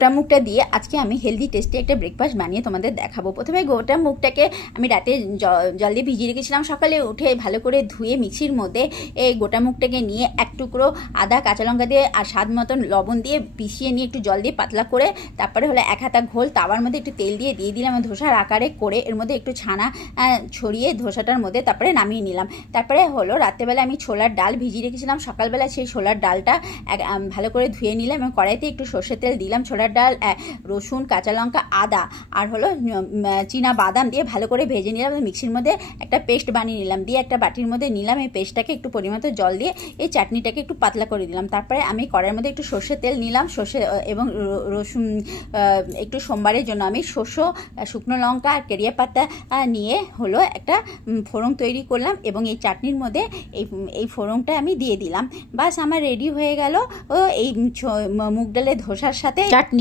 গোটা মুগটা দিয়ে আজকে আমি হেলদি টেস্টি একটা ব্রেকফাস্ট বানিয়ে তোমাদের দেখাবো। প্রথমে গোটা মুগটাকে আমি রাতে জল দিয়ে ভিজিয়ে রেখেছিলাম। সকালে উঠে ভালো করে ধুয়ে মিক্সির মধ্যে এই গোটা মুগটাকে নিয়ে এক টুকরো আদা, কাঁচা লঙ্কা দিয়ে আর স্বাদ মতন লবণ দিয়ে পিষিয়ে নিয়ে একটু জল দিয়ে পাতলা করে তারপরে হলো এক হাতা ঘোল তাওয়ার মধ্যে একটু তেল দিয়ে দিলাম ধোসার আকারে করে, এর মধ্যে একটু ছানা ছড়িয়ে ধোসাটার মধ্যে তারপরে নামিয়ে নিলাম। তারপরে হলো রাত্রেবেলা আমি ছোলার ডাল ভিজিয়ে রেখেছিলাম। সকালবেলা সেই ছোলার ডালটা ভালো করে ধুয়ে নিলাম এবং কড়াইতে একটু সর্ষের তেল দিলাম। ছোলার ডাল, রসুন, কাঁচা লঙ্কা, আদা আর হলো চীনা বাদাম দিয়ে ভালো করে ভেজে নিলাম। মিক্সির মধ্যে একটা পেস্ট বানিয়ে নিলাম, দিয়ে একটা বাটির মধ্যে নিলাম। এই পেস্টটাকে একটু পরিমাণ জল দিয়ে এই চাটনিটাকে একটু পাতলা করে দিলাম। তারপরে আমি কড়াইয়ের মধ্যে একটু সর্ষের তেল নিলাম, সর্ষে এবং রসুন একটু সোমবারের জন্য আমি শস্য, শুকনো লঙ্কা আর কেরিয়া পাতা নিয়ে হলো একটা ফোড়ন তৈরি করলাম এবং এই চাটনির মধ্যে এই ফোড়নটা আমি দিয়ে দিলাম। বাস আমার রেডি হয়ে গেল ও এই মুগ ডালের ধোসার সাথে চাটনি।